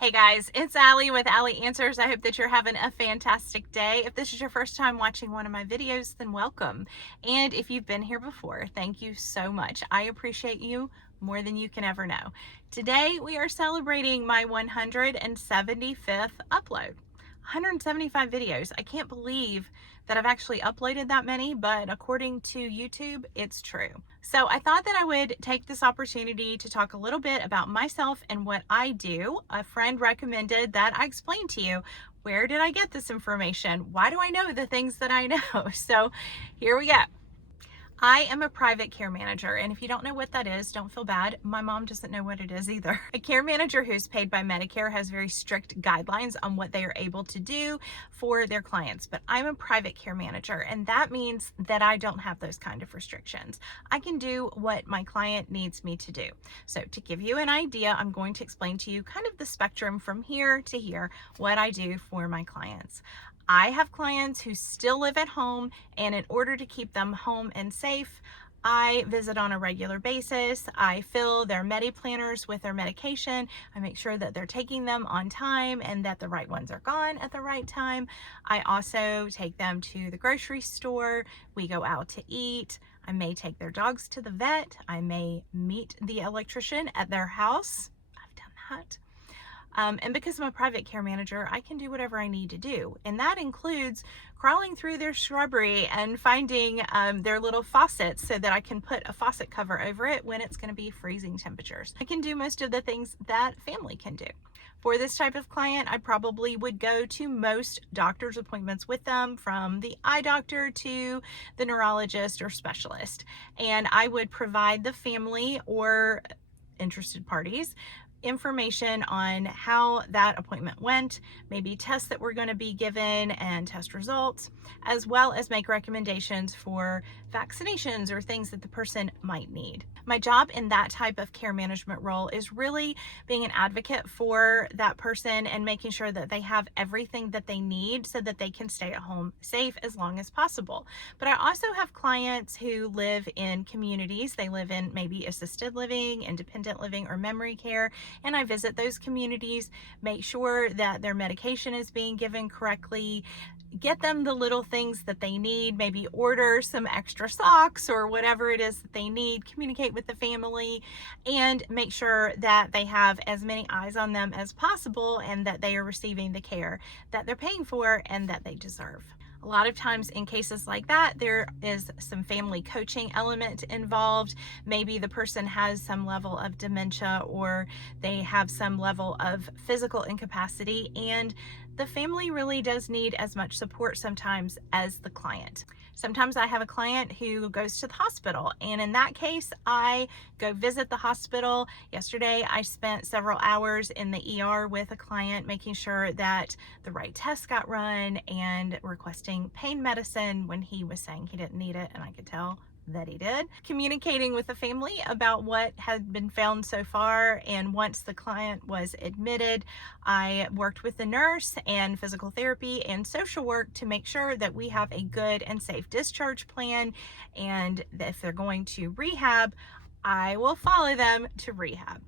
Hey guys, it's Allie with Allie Answers. I hope that you're having a fantastic day. If this is your first time watching one of my videos, then welcome. And if you've been here before, thank you so much. I appreciate you more than you can ever know. Today we are celebrating my 175th upload. 175 videos. I can't believe that I've actually uploaded that many, but according to YouTube, it's true. So I thought that I would take this opportunity to talk a little bit about myself and what I do. A friend recommended that I explain to you, where did I get this information? Why do I know the things that I know? So here we go. I am a private care manager, and if you don't know what that is, don't feel bad. My mom doesn't know what it is either. A care manager who's paid by Medicare has very strict guidelines on what they are able to do for their clients, but I'm a private care manager, and that means that I don't have those kind of restrictions. I can do what my client needs me to do. So to give you an idea, I'm going to explain to you kind of the spectrum from here to here, what I do for my clients. I have clients who still live at home, and in order to keep them home and safe, I visit on a regular basis. I fill their MediPlanners with their medication. I make sure that they're taking them on time and that the right ones are gone at the right time. I also take them to the grocery store. We go out to eat. I may take their dogs to the vet. I may meet the electrician at their house. I've done that. And because I'm a private care manager, I can do whatever I need to do. And that includes crawling through their shrubbery and finding their little faucets so that I can put a faucet cover over it when it's going to be freezing temperatures. I can do most of the things that family can do. For this type of client, I probably would go to most doctor's appointments with them, from the eye doctor to the neurologist or specialist. And I would provide the family or interested parties information on how that appointment went, maybe tests that were going to be given and test results, as well as make recommendations for vaccinations or things that the person might need. My job in that type of care management role is really being an advocate for that person and making sure that they have everything that they need so that they can stay at home safe as long as possible. But I also have clients who live in communities. They live in maybe assisted living, independent living, or memory care, and I visit those communities, make sure that their medication is being given correctly, get them the little things that they need, maybe order some extra socks or whatever it is that they need, communicate with the family, and make sure that they have as many eyes on them as possible and that they are receiving the care that they're paying for and that they deserve. A lot of times in cases like that, there is some family coaching element involved. Maybe the person has some level of dementia or they have some level of physical incapacity, and the family really does need as much support sometimes as the client. Sometimes I have a client who goes to the hospital, and in that case, I go visit the hospital. Yesterday, I spent several hours in the ER with a client, making sure that the right tests got run and requesting pain medicine when he was saying he didn't need it, and I could tell that he did. Communicating with the family about what had been found so far, and once the client was admitted, I worked with the nurse and physical therapy and social work to make sure that we have a good and safe discharge plan, and that if they're going to rehab, I will follow them to rehab.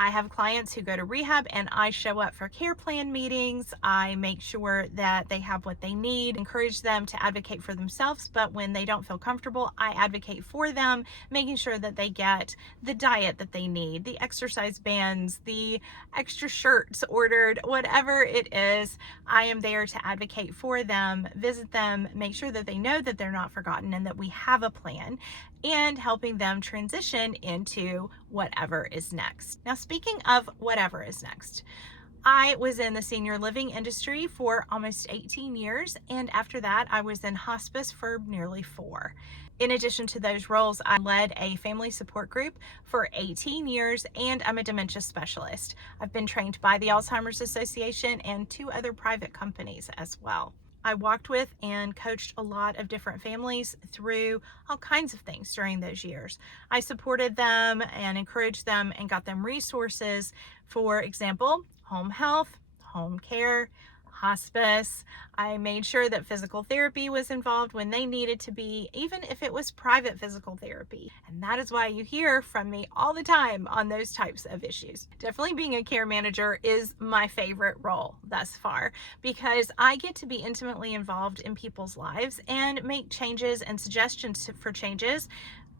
I have clients who go to rehab and I show up for care plan meetings. I make sure that they have what they need, encourage them to advocate for themselves, but when they don't feel comfortable, I advocate for them, making sure that they get the diet that they need, the exercise bands, the extra shirts ordered, whatever it is. I am there to advocate for them, visit them, make sure that they know that they're not forgotten and that we have a plan, and helping them transition into whatever is next. Now, speaking of whatever is next, I was in the senior living industry for almost 18 years, and after that, I was in hospice for nearly 4. In addition to those roles, I led a family support group for 18 years, and I'm a dementia specialist. I've been trained by the Alzheimer's Association and 2 other private companies as well. I walked with and coached a lot of different families through all kinds of things during those years. I supported them and encouraged them and got them resources, for example, home health, home care, hospice. I made sure that physical therapy was involved when they needed to be, even if it was private physical therapy. And that is why you hear from me all the time on those types of issues. Definitely being a care manager is my favorite role thus far, because I get to be intimately involved in people's lives and make changes and suggestions for changes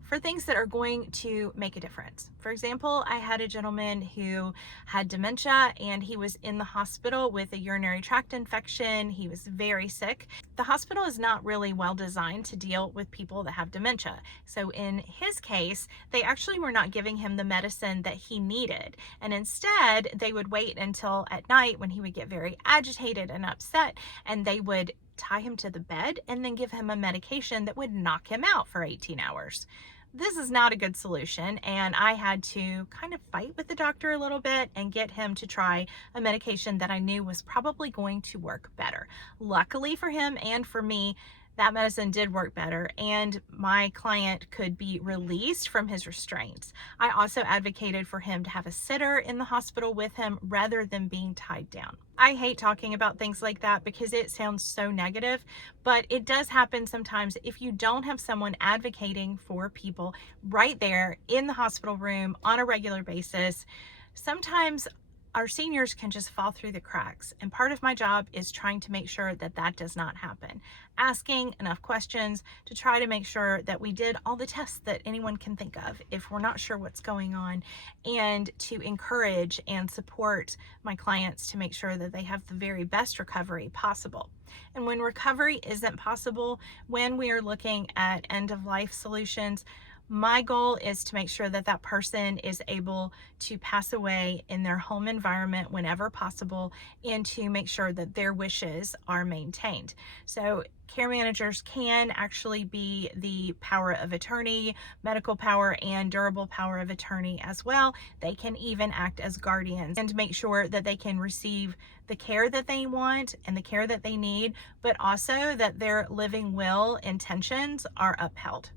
for things that are going to make a difference. For example, I had a gentleman who had dementia and he was in the hospital with a urinary tract infection. He was very sick. The hospital is not really well designed to deal with people that have dementia. So in his case, they actually were not giving him the medicine that he needed. And instead, they would wait until at night when he would get very agitated and upset, and they would tie him to the bed and then give him a medication that would knock him out for 18 hours. This is not a good solution, and I had to kind of fight with the doctor a little bit and get him to try a medication that I knew was probably going to work better. Luckily for him and for me, that medicine did work better, and my client could be released from his restraints. I also advocated for him to have a sitter in the hospital with him rather than being tied down. I hate talking about things like that because it sounds so negative, but it does happen sometimes if you don't have someone advocating for people right there in the hospital room on a regular basis. Sometimes our seniors can just fall through the cracks, and part of my job is trying to make sure that that does not happen. Asking enough questions to try to make sure that we did all the tests that anyone can think of if we're not sure what's going on, and to encourage and support my clients to make sure that they have the very best recovery possible. And when recovery isn't possible, when we are looking at end-of-life solutions, my goal is to make sure that that person is able to pass away in their home environment whenever possible, and to make sure that their wishes are maintained. So care managers can actually be the power of attorney, medical power, and durable power of attorney as well. They can even act as guardians and make sure that they can receive the care that they want and the care that they need, but also that their living will intentions are upheld.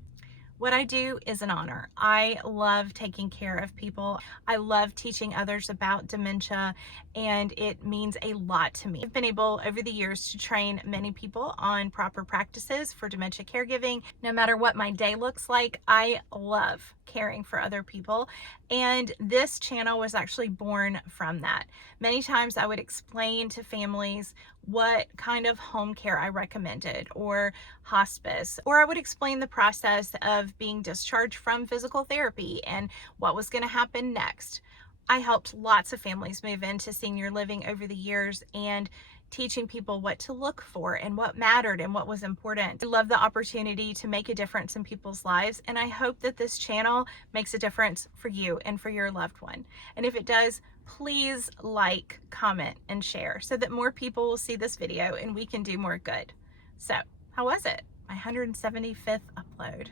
What I do is an honor. I love taking care of people. I love teaching others about dementia, and it means a lot to me. I've been able over the years to train many people on proper practices for dementia caregiving. No matter what my day looks like, I love caring for other people, and this channel was actually born from that. Many times I would explain to families what kind of home care I recommended, or hospice, or I would explain the process of being discharged from physical therapy and what was going to happen next. I helped lots of families move into senior living over the years, and teaching people what to look for and what mattered and what was important. I love the opportunity to make a difference in people's lives, and I hope that this channel makes a difference for you and for your loved one. And if it does, please like, comment, and share so that more people will see this video and we can do more good. So, how was it? My 175th upload.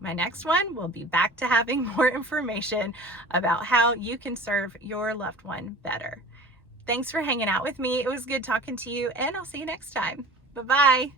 My next one will be back to having more information about how you can serve your loved one better. Thanks for hanging out with me. It was good talking to you, and I'll see you next time. Bye-bye.